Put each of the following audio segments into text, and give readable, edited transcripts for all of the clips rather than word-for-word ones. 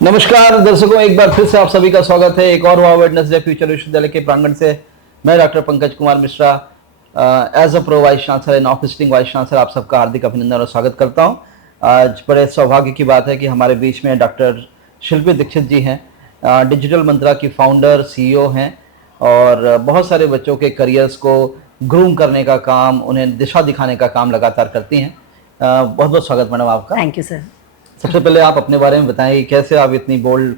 नमस्कार दर्शकों, एक बार फिर से आप सभी का स्वागत है एक और वाव वेडनेसडे फ्यूचर विश्वविद्यालय के प्रांगण से। मैं doctor Pankaj Kumar Mishra as a pro vice chancellor and non visiting vice chancellor आप सबका हार्दिक अभिनंदन और स्वागत करता हूं। आज बड़े सौभाग्य की बात है कि हमारे बीच में डॉक्टर शिल्पी दीक्षित जी हैं। डिजिटल मंत्रा की फाउंडर CEO हैं और बहुत सारे बच्चों के करियर्स को ग्रूम करने का काम, उन्हें दिशा दिखाने का काम लगातार करती हैं। बहुत बहुत स्वागत मैडम आपका। Thank you sir. सबसे पहले आप अपने बारे में बताएं कि कैसे आप इतनी बोल्ड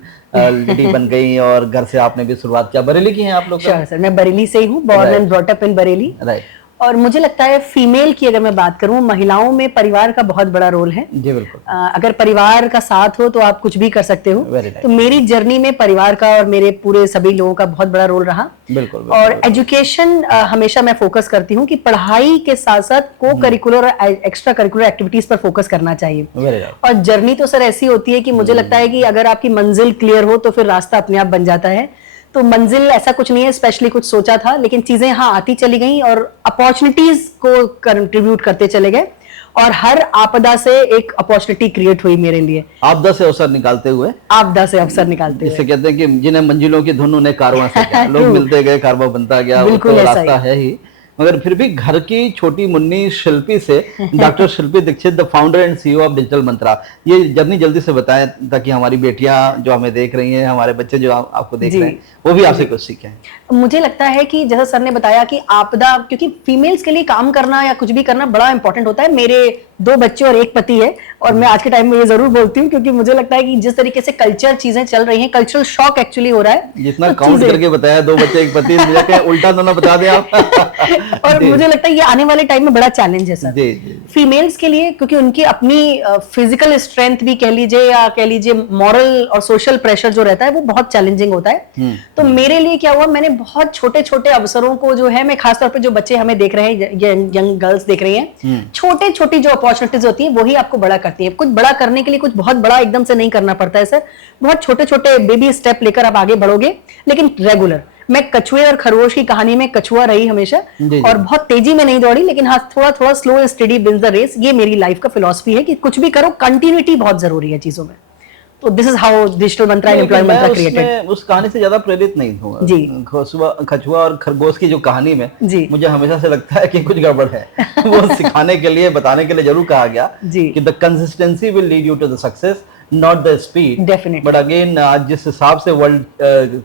लेडी बन गई और घर से आपने भी शुरुआत किया। बरेली की हैं आप लोग? श्योर सर, मैं बरेली से ही हूँ, born and brought up in Bareilly. Right. और मुझे लगता है फीमेल की अगर मैं बात करूं, महिलाओं में परिवार का बहुत बड़ा रोल है। जी बिल्कुल। अगर परिवार का साथ हो तो आप कुछ भी कर सकते हो। Very तो मेरी जर्नी में परिवार का और मेरे पूरे सभी लोगों का बहुत बड़ा रोल रहा। बिल्कुल। और एजुकेशन हमेशा मैं फोकस करती हूँ कि पढ़ाई के साथ साथ को करिकुलर और एक्स्ट्रा करिकुलर एक्टिविटीज पर फोकस करना चाहिए। और जर्नी तो सर ऐसी होती है कि मुझे लगता है कि अगर आपकी मंजिल क्लियर हो तो फिर रास्ता अपने आप बन जाता है। तो मंजिल ऐसा कुछ नहीं है स्पेशली कुछ सोचा था, लेकिन चीजें यहाँ आती चली गई और अपॉर्चुनिटीज को कंट्रीब्यूट करते चले गए और हर आपदा से एक अपॉर्चुनिटी क्रिएट हुई मेरे लिए। आपदा से अवसर निकालते हुए, आपदा से अवसर निकालते हुए, जिसे कहते हैं कि जिन्हें मंजिलों की धुन उन्हें कारवां से क्या। लोग मिलते गए, कारवां बनता गया। बिल्कुल तो ऐसा रास्ता है ही, मगर फिर भी घर की छोटी मुन्नी शिल्पी से doctor Shilpi Dikshit, the founder and CEO of digital Mantra, ये जर्नी जल्दी से बताएं ताकि हमारी बेटियां जो हमें देख रही हैं, हमारे बच्चे जो आपको देख रहे हैं, वो भी आपसे कुछ सीखें। मुझे लगता है कि जैसा सर ने बताया कि आपदा, क्योंकि फीमेल्स के लिए काम करना या कुछ भी करना बड़ा इंपॉर्टेंट होता है। मेरे 2 बच्चे और 1 पति है और मैं आज के टाइम में ये जरूर बोलती हूँ क्योंकि मुझे लगता है कि जिस तरीके से कल्चर चीजें चल रही हैं, कल्चरल शॉक एक्चुअली हो रहा है। जितना तो काउंट करके बताया 2 बच्चे 1 पति, उल्टा तो ना बता दें आप। और मुझे लगता है ये आने वाले टाइम में बड़ा चैलेंज है सर फीमेल्स के लिए, क्योंकि उनकी अपनी फिजिकल स्ट्रेंथ भी कह लीजिए या कह लीजिए मॉरल और सोशल प्रेशर जो रहता है वो बहुत चैलेंजिंग होता है। तो मेरे लिए क्या हुआ, मैंने बहुत छोटे छोटे अवसरों को जो है, मैं खासतौर पे जो बच्चे हमें देख रहे हैं, यंग गर्ल्स देख रही हैं, छोटे छोटी जो अपॉर्चुनिटीज होती है वही आपको बड़ा करती है। कुछ बड़ा करने के लिए कुछ बहुत बड़ा एकदम से नहीं करना पड़ता है सर। बहुत छोटे छोटे बेबी स्टेप लेकर आप आगे बढ़ोगे, लेकिन रेगुलर। मैं कछुए और खरगोश की कहानी में कछुआ रही हमेशा और बहुत तेजी में नहीं दौड़ी, लेकिन हाँ थोड़ा थोड़ा slow and steady wins the race. ये मेरी लाइफ का फिलॉसफी है कि कुछ भी करो, कंटिन्यूटी बहुत जरूरी है चीजों में। तो this is how Digital Mantra and Employ Mantra created. उस कहानी से ज्यादा प्रेरित नहीं हूँ जी। कछुआ और खरगोश की जो कहानी में मुझे हमेशा से लगता है कि कुछ गड़बड़ है। वो सिखाने के लिए, बताने के लिए जरूर कहा गया कि the consistency will lead you to the success, not the speed. Definitely. But again आज जिस हिसाब से वर्ल्ड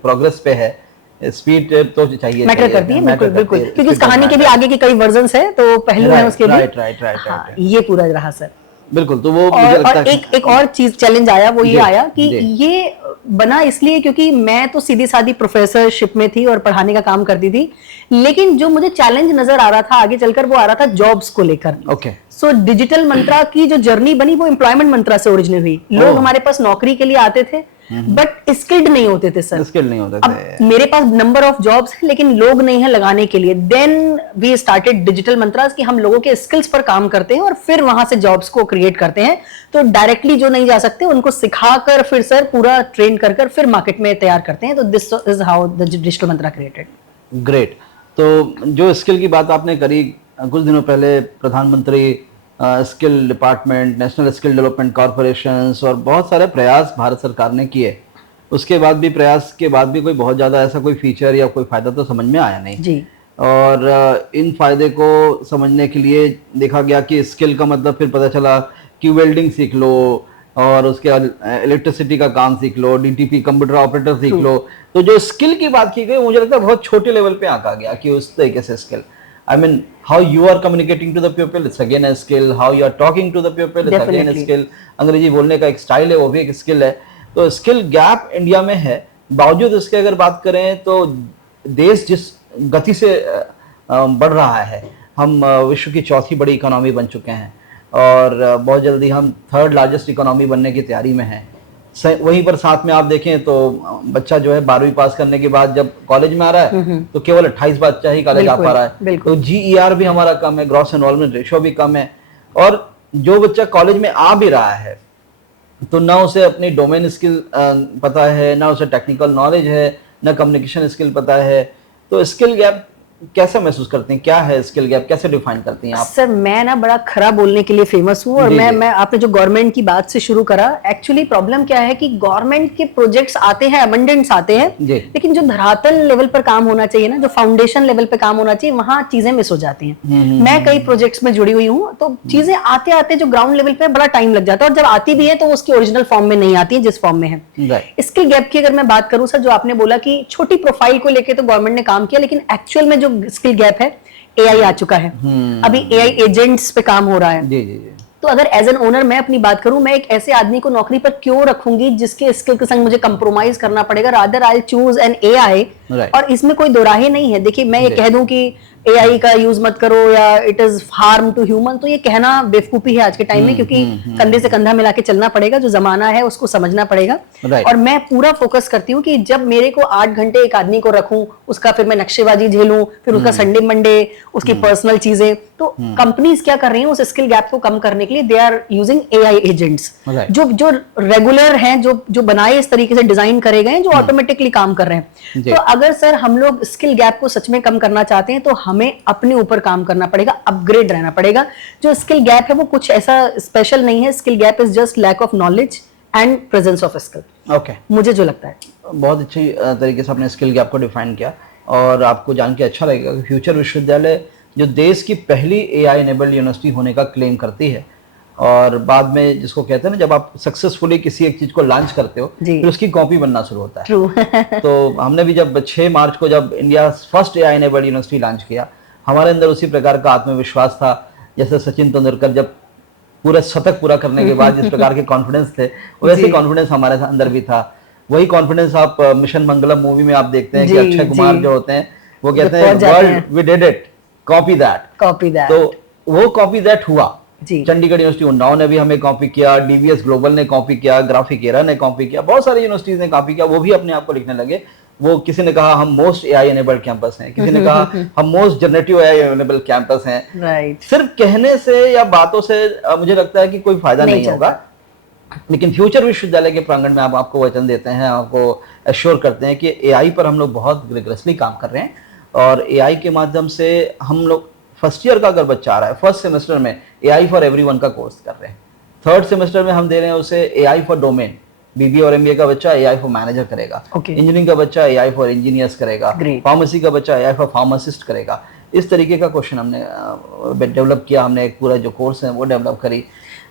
प्रोग्रेस पे है, स्पीड तो चाहिए, मैटर करती है। बिल्कुल बिल्कुल, क्योंकि उस कहानी के भी आगे के कई वर्जन्स है, तो पहलू है उसके भी। राइट। ये पूरा रहा सर। बिल्कुल। तो वो मुझे लगता है एक और चीज चैलेंज आया, वो ये आया कि ये बना इसलिए क्योंकि मैं तो सीधी सादी प्रोफेसरशिप में थी और पढ़ाने का काम करती थी, लेकिन जो मुझे चैलेंज नजर आ रहा था आगे चलकर, वो आ रहा था जॉब्स को लेकर। सो डिजिटल मंत्रा की जो जर्नी बनी वो एम्प्लॉयमेंट मंत्रा से ओरिजिनल हुई। लोग हमारे पास नौकरी के लिए आते थे बट स्किल्ड नहीं होते थे सर। स्किल्ड नहीं होते थे। अब मेरे पास नंबर ऑफ जॉब्स है लेकिन लोग नहीं है लगाने के लिए। Then we started digital mantras कि हम लोगों के स्किल्स पर काम करते हैं और फिर वहां से जॉब्स को क्रिएट करते हैं। तो डायरेक्टली जो नहीं जा सकते उनको सिखाकर फिर सर पूरा ट्रेन कर फिर मार्केट में तैयार करते हैं। तो this is how the digital Mantra created. Great. तो जो स्किल की बात आपने करी, कुछ दिनों पहले प्रधानमंत्री skill department, national skill development corporations और बहुत सारे प्रयास भारत सरकार ने किए। उसके बाद भी, प्रयास के बाद भी कोई बहुत ज़्यादा ऐसा कोई फीचर या कोई फ़ायदा तो समझ में आया नहीं जी। और इन फायदे को समझने के लिए देखा गया कि स्किल का मतलब फिर पता चला कि वेल्डिंग सीख लो और उसके बाद इलेक्ट्रिसिटी का काम सीख लो, DTP कंप्यूटर ऑपरेटर सीख लो। तो जो स्किल की बात की गई मुझे लगता है बहुत छोटे लेवल पे आंका गया कि उस तरीके से skill, I mean, how you are communicating to the pupil, it's again a skill. How you are talking to the pupil, it's again a skill. अंग्रेजी बोलने का एक स्टाइल है, वो भी एक स्किल है। तो स्किल गैप इंडिया में है। बावजूद इसके अगर बात करें तो देश जिस गति से बढ़ रहा है, हम विश्व की 4थी बड़ी इकोनॉमी बन चुके हैं और बहुत जल्दी हम 3rd लार्जेस्ट इकोनॉमी बनने की तैयारी में हैं। वहीं पर साथ में आप देखें तो बच्चा जो है 12वीं पास करने के बाद जब कॉलेज में आ रहा है तो केवल 28 बच्चा ही कॉलेज आ पा रहा है। तो GER भी हमारा कम है, ग्रॉस एनरोलमेंट रेशियो भी कम है। और जो बच्चा कॉलेज में आ भी रहा है तो ना उसे अपनी डोमेन स्किल पता है, ना उसे टेक्निकल नॉलेज है, ना कम्युनिकेशन स्किल पता है। तो स्किल गैप कैसे महसूस करती हैं, क्या है स्किल गैप, कैसे डिफाइन करती हैं आप? सर मैं ना बड़ा खरा बोलने के लिए फेमस हूँ, और मैं आपने जो गवर्नमेंट की बात से शुरू करा, एक्चुअली प्रॉब्लम क्या है कि गवर्नमेंट के प्रोजेक्ट्स आते हैं, अबंडेंस आते हैं, लेकिन जो धरातल लेवल पर काम होना चाहिए ना, जो फाउंडेशन लेवल पे काम होना चाहिए, वहां चीजें मिस हो जाती हैं। मैं कई प्रोजेक्ट्स में जुड़ी हुई हूँ, तो चीजें आते आते जो ग्राउंड लेवल पे बड़ा टाइम लग जाता है, और जब आती भी है तो उसकी ओरिजिनल फॉर्म में नहीं आती है जिस फॉर्म में है। स्किल गैप की अगर मैं बात करूं सर, जो आपने बोला कि छोटी प्रोफाइल को लेके तो गवर्नमेंट ने काम किया, लेकिन एक्चुअल में जो स्किल गैप है, एआई आ चुका है, अभी एआई एजेंट्स पे काम हो रहा है। जी जी। तो अगर एज एन ओनर मैं अपनी बात करूं, मैं एक ऐसे आदमी को नौकरी पर क्यों रखूंगी जिसके स्किल के संग मुझे कंप्रोमाइज करना पड़ेगा, rather I choose an AI. और इसमें कोई दोराहे नहीं है। देखिए मैं ये कह दूं कि एआई का यूज मत करो या it is harm to human, तो ये कहना बेवकूफी है आज के टाइम में, क्योंकि कंधे से कंधा मिला के चलना पड़ेगा, जो जमाना है उसको समझना पड़ेगा। और मैं पूरा फोकस करती हूँ कि जब मेरे को 8 घंटे एक आदमी को रखूं, उसका फिर मैं नक्शेबाजी झेलूं, फिर उसका संडे मंडे, उसकी पर्सनल चीजें, तो कंपनीज क्या कर रही हैं उस स्किल गैप को कम करने के लिए, they are using AI agents, जो रेगुलर हैं, जो बनाए इस तरीके से डिजाइन करे गए, जो ऑटोमेटिकली काम कर रहे हैं। तो अगर सर हम लोग स्किल गैप को सच में कम करना चाहते हैं, तो हमें अपने ऊपर काम करना पड़ेगा, अपग्रेड रहना पड़ेगा। जो स्किल गैप है वो कुछ ऐसा स्पेशल नहीं है, skill gap is just lack of knowledge and presence of skill. Okay, मुझे जो लगता है बहुत अच्छी तरीके से आपने स्किल गैप को डिफाइन किया, और आपको जान के अच्छा लगेगा कि फ्यूचर विश्वविद्यालय जो देश की पहली एआई एनेबल्ड यूनिवर्सिटी होने का क्लेम करती है, और बाद में जिसको कहते हैं ना, जब आप सक्सेसफुली किसी एक चीज को लॉन्च करते हो फिर उसकी कॉपी बनना शुरू होता है। तो हमने भी जब 6 मार्च को जब India first AI enabled university launch किया, हमारे अंदर उसी प्रकार का आत्मविश्वास था, जैसे सचिन तेंदुलकर जब पूरा शतक पूरा करने के बाद जिस प्रकार के कॉन्फिडेंस थे, वैसे कॉन्फिडेंस हमारे अंदर भी था। वही कॉन्फिडेंस आप मिशन मंगलम मूवी में आप देखते हैं कि अक्षय कुमार जो होते हैं वो कहते हैं world we did it, copy that. तो वो कॉपी दैट हुआ। चंडीगढ़ यूनिवर्सिटी उन्नाव ने भी हमें कॉपी किया, डीवीएस ग्लोबल ने कॉपी किया, ग्राफिकेरा ने कॉपी किया, बहुत सारी यूनिवर्सिटीज ने कॉपी किया। वो भी अपने आप को लिखने लगे। वो किसी ने कहा हम मोस्ट एआई एनेबल्ड कैंपस हैं, किसी ने कहा हम most generative AI enabled campus हैं। सिर्फ कहने से या बातों से मुझे लगता है कि कोई फायदा नहीं होगा, लेकिन फ्यूचर विश्वविद्यालय के प्रांगण में आपको वचन देते हैं, आपको एश्योर करते हैं कि एआई पर हम लोग बहुत रिग्रेसली काम कर रहे हैं, और एआई के माध्यम से हम लोग फर्स्ट ईयर का अगर बच्चा आ रहा है, फर्स्ट सेमेस्टर में एआई फॉर एवरीवन का कोर्स कर रहे हैं, थर्ड सेमेस्टर में हम दे रहे हैं उसे एआई फॉर डोमेन, बीबीए और एमबीए का बच्चा एआई फॉर मैनेजर करेगा, इंजीनियरिंग का बच्चा एआई फॉर इंजीनियर्स करेगा, फार्मेसी का बच्चा एआई फॉर फार्मासिस्ट करेगा। इस तरीके का क्वेश्चन हमने डेवलप किया, हमने एक पूरा जो कोर्स है वो डेवलप करी,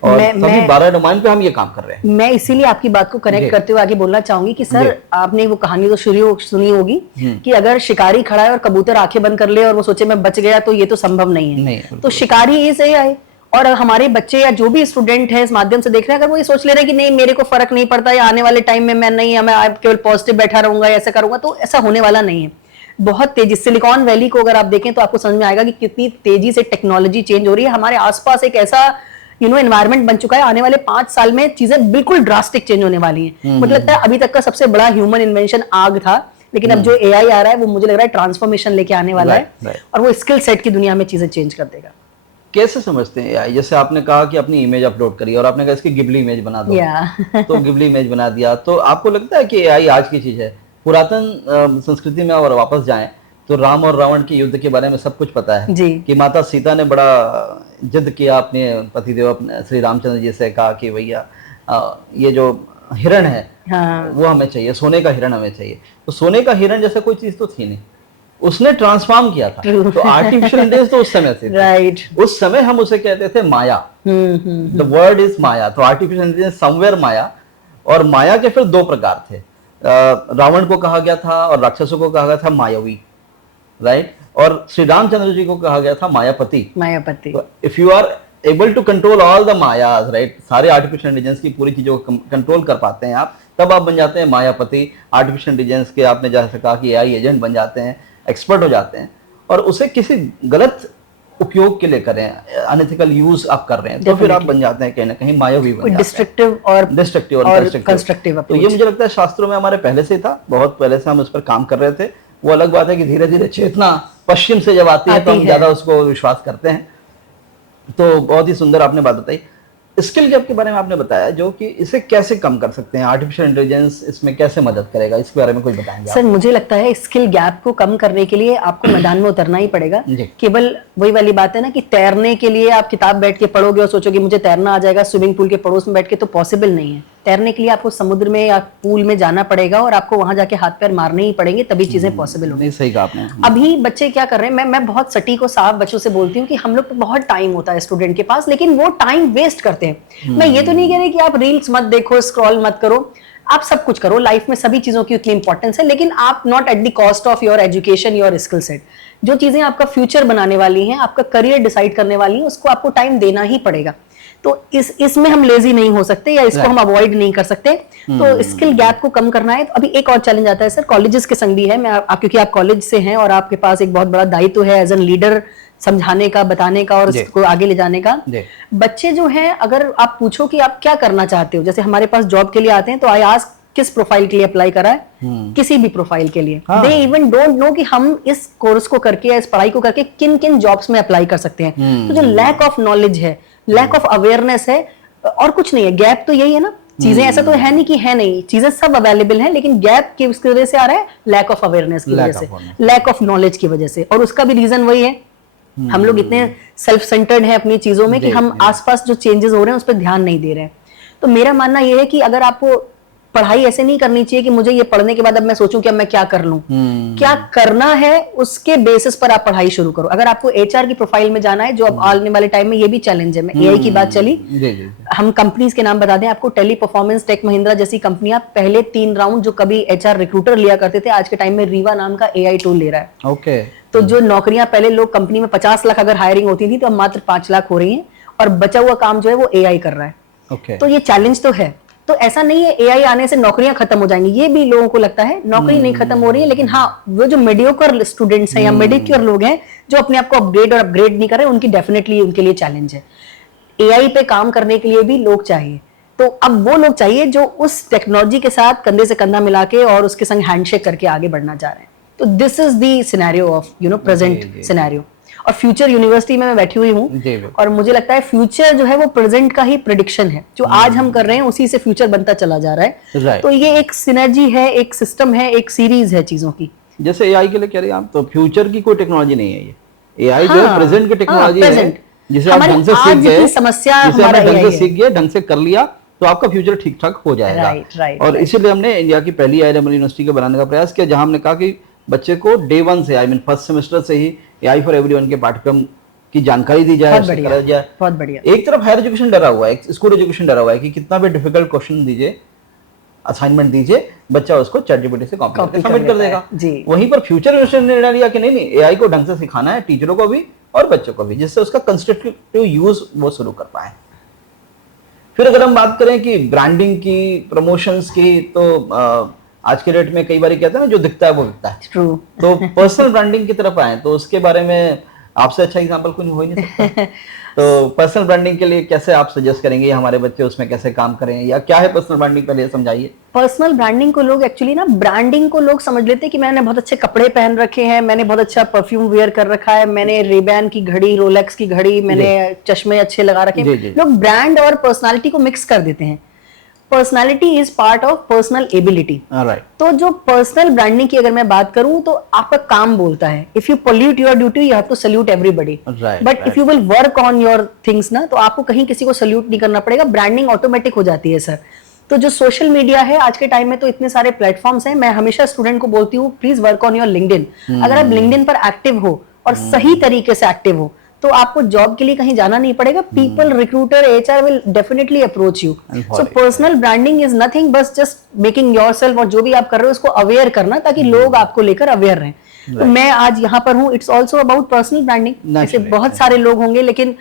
और सभी 12 डोमेन पे हम ये काम कर रहे हैं। मैं इसीलिए आपकी बात को कनेक्ट करते हुए आगे बोलना चाहूंगी कि सर आपने वो कहानी तो सुनी होगी कि अगर शिकारी खड़ा है और कबूतर आंखें बंद कर ले और वो सोचे मैं बच गया, तो ये तो संभव नहीं है। तो शिकारी इज एआई, और हमारे बच्चे या जो भी स्टूडेंट है इस माध्यम से देख रहे हैं, अगर वो ये सोच ले रहे हैं कि नहीं मेरे को फर्क नहीं पड़ता, या आने वाले टाइम में मैं नहीं, मैं केवल पॉजिटिव बैठा रहूंगा या ऐसा करूंगा, तो ऐसा होने वाला नहीं है। बहुत तेजी, सिलिकॉन वैली को अगर आप देखें तो आपको समझ में आएगा कि कितनी तेजी से टेक्नोलॉजी चेंज हो रही है। हमारे आसपास एक ऐसा एनवायरनमेंट बन चुका है, आने वाले 5 साल में चीजें बिल्कुल ड्रास्टिक चेंज होने वाली हैं। मुझे लगता है अभी तक का सबसे बड़ा ह्यूमन इन्वेंशन आग था, लेकिन अब जो एआई आ रहा है वो मुझे लग रहा है ट्रांसफॉर्मेशन लेके आने वाला है, और वो स्किल सेट की दुनिया में चीजें चेंज कर देगा। कैसे समझते हैं एआई? जैसे आपने कहा कि अपनी इमेज अपलोड करी और आपने कहा इसकी गिबली इमेज बना दो, तो गिबली इमेज बना दिया। तो आपको लगता है कि एआई आज की चीज है? पुरातन संस्कृति में अगर वापस जाएं तो राम और रावण के युद्ध के बारे में सब कुछ पता है कि माता सीता ने बड़ा जिद किया अपने पतिदेव अपने श्री रामचंद्र जी से, कहा कि भैया ये जो हिरण है वो हमें चाहिए, सोने का हिरण हमें चाहिए। तो सोने का हिरण जैसा कोई चीज तो थी नहीं, उसने ट्रांसफॉर्म किया था। तो आर्टिफिशियल इंटेलिजेंस तो उस समय से राइट, उस समय हम उसे कहते थे माया। द वर्ड इज माया। तो आर्टिफिशियल इंटेलिजेंस समवेयर माया। और माया के फिर 2 प्रकार थे, रावण को कहा गया था और राक्षसों को कहा गया था मायावी, राइट। और श्री रामचंद्र जी को कहा गया था मायापति। If you are able to control all the मायाज, राइट, सारे आर्टिफिशियल इंटेलिजेंस की पूरी चीजों को कंट्रोल कर पाते हैं आप, तब आप बन जाते हैं मायापति। आर्टिफिशियल इंटेलिजेंस के आपने जैसे कहा कि एआई एजेंट बन जाते हैं, एक्सपर्ट हो जाते हैं, और उसे किसी गलत उपयोग के लिए करें, अनएथिकल यूज आप कर रहे हैं, तो फिर आप बन जाते हैं कहीं ना कहीं मायावी बन जाते हैं, डिस्ट्रक्टिव और कंस्ट्रक्टिव। तो ये मुझे लगता है शास्त्रों में हमारे पहले से था, बहुत पहले से हम उस पर काम कर रहे थे। वो अलग बात है कि धीरे धीरे चेतना पश्चिम से जब आती है तो हम ज्यादा उसको विश्वास करते हैं। तो बहुत ही सुंदर आपने बात बताई। स्किल गैप के बारे में आपने बताया, जो कि इसे कैसे कम कर सकते हैं, आर्टिफिशियल इंटेलिजेंस इसमें कैसे मदद करेगा, इसके बारे में कुछ बताएंगे सर? मुझे लगता है स्किल गैप को कम करने के लिए आपको मैदान में उतरना ही पड़ेगा। केवल वही वाली बात है ना कि तैरने के लिए आप किताब बैठ के पढ़ोगे और सोचोगे मुझे तैरना आ जाएगा स्विमिंग पूल के पड़ोस में बैठ के, तो पॉसिबल नहीं है। तैरने के लिए आपको समुद्र में या पूल में जाना पड़ेगा और आपको वहां जाके हाथ पैर मारने ही पड़ेंगे, तभी चीजें पॉसिबल होंगी। सही कहा आपने। अभी बच्चे क्या कर रहे हैं, मैं बहुत सटीक और साफ बच्चों से बोलती हूँ कि हम लोग को बहुत टाइम होता है स्टूडेंट के पास, लेकिन वो टाइम वेस्ट करते हैं। मैं ये तो नहीं कह रही कि आप रील्स मत देखो, स्क्रॉल मत करो, आप सब कुछ करो, लाइफ में सभी चीजों की उतनी इंपॉर्टेंस है, लेकिन आप not at the cost of your education, your skill set. जो चीजें आपका फ्यूचर बनाने वाली हैं, आपका करियर डिसाइड करने वाली हैं, उसको आपको टाइम देना ही पड़ेगा। तो इसमें हम लेजी नहीं हो सकते या इसको हम अवॉइड नहीं कर सकते। तो स्किल गैप को कम करना है। तो अभी एक और चैलेंज आता है सर, कॉलेजेस के संग भी है। क्योंकि आप कॉलेज से हैं और आपके पास एक बहुत बड़ा दायित्व है एज एन लीडर, समझाने का, बताने का और उसको आगे ले जाने का। बच्चे जो हैं, अगर आप पूछो कि आप क्या करना चाहते हो, जैसे हमारे पास जॉब के लिए आते हैं तो आई आस्क किस प्रोफाइल के लिए अप्लाई करा है, किसी भी प्रोफाइल के लिए। दे इवन डोंट नो कि हम इस कोर्स को करके या इस पढ़ाई को करके किन किन जॉब्स में अप्लाई कर सकते हैं। तो जो लैक ऑफ नॉलेज है, लैक ऑफ अवेयरनेस है, और कुछ नहीं है। गैप तो यही है ना, चीजें ऐसा तो है नहीं कि है नहीं, चीजें सब अवेलेबल हैं, लेकिन गैप की उसकी वजह से आ रहा है लैक ऑफ अवेयरनेस की वजह से, लैक ऑफ नॉलेज की वजह से। और उसका भी रीजन वही है, हम लोग इतने सेल्फ सेंटर्ड हैं अपनी चीजों में कि हम आसपास जो चेंजेस हो रहे हैं उस पर ध्यान नहीं दे रहे हैं। तो मेरा मानना यह है कि अगर आपको पढ़ाई ऐसे नहीं करनी चाहिए कि मुझे ये पढ़ने के बाद अब मैं सोचूं कि अब मैं क्या कर लूं, क्या करना है उसके बेसिस पर आप पढ़ाई शुरू करो। अगर आपको एचआर की प्रोफाइल में जाना है, जो अब आने वाले टाइम में ये भी चैलेंज है, मैं एआई की बात चली, हम कंपनीज के नाम बता दें आपको, टेली परफॉर्मेंस, टेक महिंद्रा जैसी कंपनियां पहले 3 राउंड जो कभी एचआर रिक्रूटर लिया करते थे, आज के टाइम में रीवा नाम का एआई टूल ले रहा है। ओके। तो जो नौकरियां पहले लोग कंपनी में 50 लाख अगर हायरिंग होती थी, तो अब मात्र 5 लाख हो रही है, और बचा हुआ काम जो है वो एआई कर रहा है। तो ये चैलेंज तो है। तो ऐसा नहीं है एआई आने से नौकरियां खत्म हो जाएंगी, ये भी लोगों को लगता है। नौकरी नहीं खत्म हो रही है, लेकिन हाँ, वो जो मीडियोकर स्टूडेंट्स हैं या मिडिक्योर लोग हैं जो अपने आप को अपग्रेड और अपग्रेड नहीं कर रहे, उनकी डेफिनेटली उनके लिए चैलेंज है। एआई पे काम करने के लिए भी लोग चाहिए। तो अब वो लोग चाहिए जो उस टेक्नोलॉजी के साथ कंधे से कंधा मिला के और उसके संग हैंडशेक करके आगे बढ़ना चाह रहे हैं। तो this is the scenario of present scenario. और फ्यूचर यूनिवर्सिटी में मैं बैठी हुई हूँ, और मुझे लगता है फ्यूचर जो है वो प्रेजेंट का ही प्रेडिक्शन है। जो आज हम कर रहे हैं उसी से फ्यूचर बनता चला जा रहा है। तो ये एक सिनर्जी है, एक सिस्टम है, एक सीरीज है चीजों की। जैसे एआई के लिए कह रहे हैं आप, तो फ्यूचर की कोई टेक्नोलॉजी नहीं है ये। एआई जो है प्रेजेंट की टेक्नोलॉजी है, जिसे आप ढंग से सीख गए, समस्या ढंग से कर लिया तो आपका फ्यूचर ठीक ठाक हो जाएगा। और इसीलिए हमने इंडिया की पहली एआई यूनिवर्सिटी को बनाने का प्रयास किया, जहां हमने कहा कि बच्चे को डे 1 से, आई मीन फर्स्ट सेमेस्टर से ही एआई फॉर एवरीवन के पाठ्यक्रम की जानकारी दी जाए, बहुत बढ़िया। एक तरफ हायर एजुकेशन डरा हुआ है, एक स्कूल एजुकेशन डरा हुआ है कि कितना भी डिफिकल्ट क्वेश्चन दीजिए, असाइनमेंट दीजिए, बच्चा उसको चैटजीपीटी से कॉपी करके सबमिट कर देगा। वहीं पर फ्यूचर यूनिवर्सिटी ने निर्णय लिया कि नहीं, एआई को ढंग से सिखाना है, टीचरों को भी और बच्चों को भी, जिससे उसका कंस्ट्रक्टिव यूज वो शुरू कर पाए। फिर अगर हम बात करें कि ब्रांडिंग की, प्रमोशंस की, तो आज के डेट में कई बार कहते हैं ना, जो दिखता है वो बिकता है। True. तो पर्सनल ब्रांडिंग की तरफ आए, तो उसके बारे में आपसे अच्छा एग्जांपल कोई हो ही नहीं सकता। तो पर्सनल ब्रांडिंग के लिए कैसे आप सजेस्ट करेंगे, हमारे बच्चे उसमें कैसे काम करें, या क्या है पर्सनल ब्रांडिंग, पहले समझाइए। पर्सनल ब्रांडिंग को लोग एक्चुअली ना, ब्रांडिंग को लोग समझ लेते हैं कि मैंने बहुत अच्छे कपड़े पहन रखे हैं, मैंने बहुत अच्छा परफ्यूम वेयर कर रखा है, मैंने रेबैन की घड़ी, रोलेक्स की घड़ी, मैंने चश्मे अच्छे लगा रखे हैं। लोग ब्रांड और पर्सनालिटी को मिक्स कर देते हैं। Personality is part of personal ability. तो जो पर्सनल ब्रांडिंग की अगर मैं बात करूं, तो आपका काम बोलता है, if you pollute your duty you have to salute everybody, but if you will work on your things ना, तो आपको कहीं किसी को सल्यूट नहीं करना पड़ेगा, ब्रांडिंग ऑटोमेटिक हो जाती है सर। तो जो सोशल मीडिया है आज के टाइम में, तो इतने सारे प्लेटफॉर्म्स हैं, मैं हमेशा स्टूडेंट को बोलती हूँ please work on your LinkedIn. अगर आप लिंक्डइन पर एक्टिव हो और सही तरीके से एक्टिव हो, तो आपको जॉब के लिए कहीं जाना नहीं पड़ेगा। People, recruiter, HR will definitely approach you. So personal branding is nothing बस जस्ट मेकिंग योरसेल्फ, और जो भी आप कर रहे हो उसको अवेयर करना, ताकि लोग आपको लेकर अवेयर रहें। तो मैं आज यहाँ पर हूँ, it's also about personal branding. ऐसे बहुत सारे लोग होंगे, लेकिन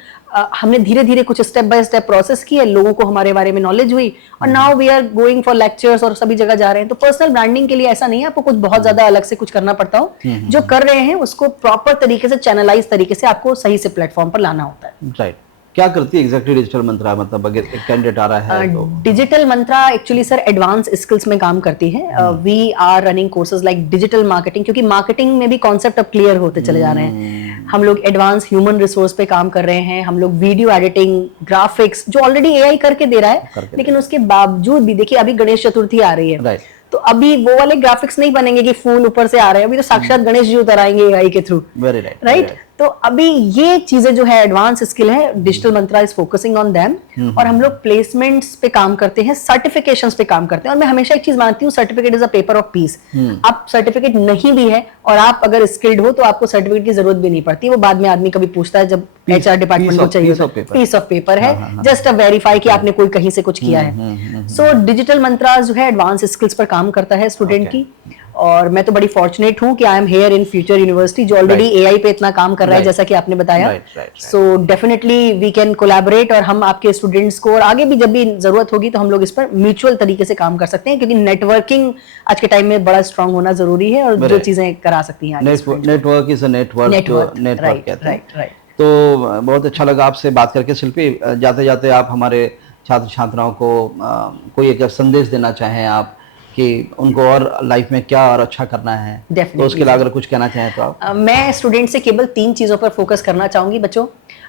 हमने धीरे धीरे कुछ स्टेप बाय स्टेप प्रोसेस किया, लोगों को हमारे बारे में नॉलेज हुई, और now we are going for lectures और सभी जगह जा रहे हैं। तो पर्सनल ब्रांडिंग के लिए ऐसा नहीं है आपको कुछ बहुत ज्यादा अलग से कुछ करना पड़ता हो, जो कर रहे हैं उसको प्रॉपर तरीके से, चैनलाइज तरीके से आपको सही से प्लेटफॉर्म पर लाना होता है। राइट। क्या करती है एग्जैक्टली डिजिटल मंत्रा, मतलब अगर एक कैंडिडेट आ रहा है तो? Digital Mantra actually sir advance skills में काम करती है। We are running courses like digital marketing, क्योंकि मार्केटिंग में भी कॉन्सेप्ट अब क्लियर होते चले जा रहे हैं। हम लोग एडवांस ह्यूमन रिसोर्स पे काम कर रहे हैं, हम लोग वीडियो एडिटिंग, ग्राफिक्स जो ऑलरेडी एआई करके दे रहा है, लेकिन उसके बावजूद भी देखिए अभी गणेश चतुर्थी आ रही है, तो अभी वो वाले ग्राफिक्स नहीं बनेंगे कि फूल ऊपर से आ रहे हैं, अभी तो साक्षात गणेश जी उतर आएंगे एआई के थ्रू, राइट। तो अभी ये चीजें जो है एडवांस स्किल है, digital Mantra is focusing on them, और हम लोग प्लेसमेंट्स पे काम करते हैं, सर्टिफिकेशंस पे काम करते हैं। और मैं हमेशा एक चीज मानती हूँ, certificate is a paper of peace. आप सर्टिफिकेट नहीं भी है और आप अगर स्किल्ड हो तो आपको सर्टिफिकेट की जरूरत भी नहीं पड़ती, वो बाद में आदमी कभी पूछता है जब एचआर डिपार्टमेंट को चाहिए, पीस ऑफ पेपर है, जस्ट अ वेरीफाई कि आपने कोई कहीं से कुछ किया है। सो डिजिटल मंत्रा जो है एडवांस स्किल्स पर काम करता है स्टूडेंट की, और मैं तो बड़ी फॉर्चुनेट हूँ कि I am here in future university जो ऑलरेडी एआई पे इतना काम कर रहा है, जैसा कि आपने बताया। So definitely we can collaborate, और हम आपके स्टूडेंट्स को, और आगे भी जब भी जरूरत होगी तो हम लोग इस पर म्यूचुअल तरीके से काम कर सकते हैं, क्योंकि नेटवर्किंग आज के टाइम में बड़ा स्ट्रांग होना जरूरी है, और जो चीजें करा सकती हैं network is a network, right. तो बहुत अच्छा लगा आपसे बात करके शिल्पी। जाते जाते आप हमारे छात्र छात्राओं को कोई एक संदेश देना चाहें आप कि उनको और लाइफ में क्या और अच्छा करना है, तो उसके लिए अगर कुछ कहना चाहें तो आप। मैं स्टूडेंट से केवल 3 चीजों पर फोकस करना चाहूंगी बच्चों।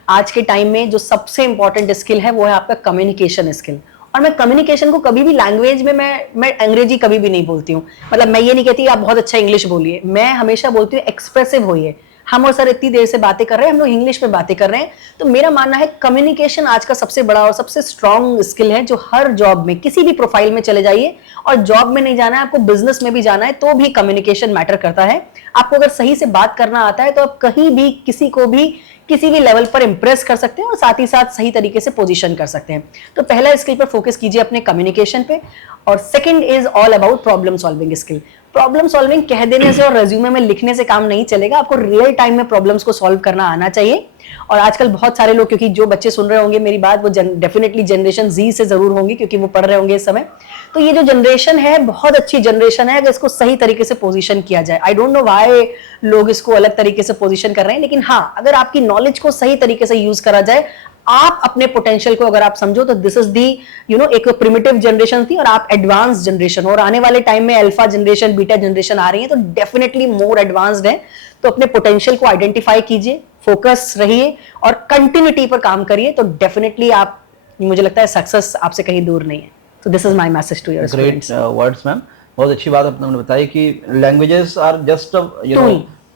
आज के टाइम में जो सबसे इंपॉर्टेंट स्किल है वो है आपका कम्युनिकेशन स्किल। और मैं कम्युनिकेशन को कभी भी लैंग्वेज में मैं अंग्रेजी कभी भी नहीं बोलती हूँ, मतलब मैं ये नहीं कहती आप बहुत अच्छा इंग्लिश बोलिए, मैं हमेशा बोलती हूँ एक्सप्रेसिव होइए। हम और सर इतनी देर से बातें कर रहे हैं, हम लोग इंग्लिश में बातें कर रहे हैं, तो मेरा मानना है कम्युनिकेशन आज का सबसे बड़ा और सबसे स्ट्रॉन्ग स्किल है, जो हर जॉब में, किसी भी प्रोफाइल में चले जाइए, और जॉब में नहीं जाना है आपको, बिजनेस में भी जाना है, तो भी कम्युनिकेशन मैटर करता है। आपको अगर सही से बात करना आता है तो आप कहीं भी किसी को भी किसी भी लेवल पर इंप्रेस कर सकते हैं, और साथ ही साथ सही तरीके से पोजीशन कर सकते हैं। तो पहला स्किल पर फोकस कीजिए अपने कम्युनिकेशन पे, और second is all about problem solving skill. Problem solving कह देने से और रेज्यूमे में लिखने से काम नहीं चलेगा, आपको रियल टाइम में प्रॉब्लम्स को सॉल्व करना आना चाहिए। और आजकल बहुत सारे लोग, क्योंकि जो बच्चे सुन रहे होंगे मेरी बात, वो डेफिनेटली जनरेशन जी से जरूर होंगे, क्योंकि वो पढ़ रहे होंगे इस समय। तो ये जो जनरेशन है बहुत अच्छी जनरेशन है, अगर इसको सही तरीके से पोजीशन किया जाए। आई डोंट नो व्हाई लोग इसको अलग तरीके से पोजीशन कर रहे हैं, लेकिन हाँ, अगर आपकी नॉलेज को सही तरीके से यूज करा जाए, आप अपने पोटेंशियल को अगर आप समझो, तो दिस इज दी एक प्रिमिटिव जनरेशन थी और आप एडवांस जनरेशन, और आने वाले टाइम में अल्फा जनरेशन, बीटा जनरेशन आ रही है, तो डेफिनेटली मोर एडवांस्ड है। तो अपने पोटेंशियल को आइडेंटिफाई कीजिए, फोकस रहिए और कंटिन्यूटी पर काम करिए, तो डेफिनेटली आप, मुझे लगता है सक्सेस आपसे कहीं दूर नहीं है। तो this is my message to your students. Great words ma'am, बहुत अच्छी बात आपने बताई कि languages are just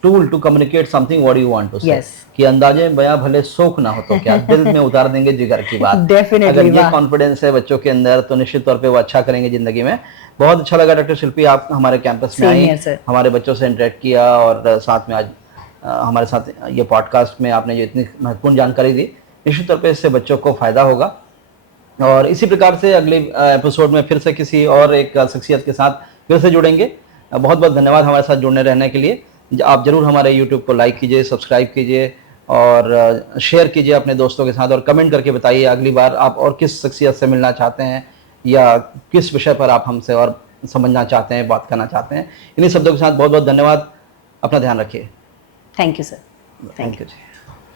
tool to communicate something what you want to say, कि अंदाजे बयां भले शौक ना हो तो क्या, दिल में उतार देंगे जिगर की बात। अगर ये कॉन्फिडेंस है बच्चों के अंदर तो निश्चित तौर पे वो अच्छा करेंगे जिंदगी में। बहुत अच्छा लगा डॉक्टर शिल्पी, आप हमारे कैंपस में आई, हमारे बच्चों से इंटरेक्ट किया, और साथ में आज हमारे साथ ये पॉडकास्ट में आपने जो इतनी महत्वपूर्ण जानकारी दी, निश्चित तौर पे इससे बच्चों को फायदा होगा। और इसी प्रकार से अगले एपिसोड में फिर से किसी और एक शख्सियत के साथ फिर से जुड़ेंगे। बहुत बहुत धन्यवाद हमारे साथ जुड़ने रहने के लिए। आप जरूर हमारे YouTube को लाइक कीजिए, सब्सक्राइब कीजिए और शेयर कीजिए अपने दोस्तों के साथ, और कमेंट करके बताइए अगली बार आप और किस शख्सियत से मिलना चाहते हैं, या किस विषय पर आप हमसे और समझना चाहते हैं, बात करना चाहते हैं। इन्हीं शब्दों के साथ बहुत बहुत धन्यवाद। अपना ध्यान रखिए। Thank you sir. Thank you.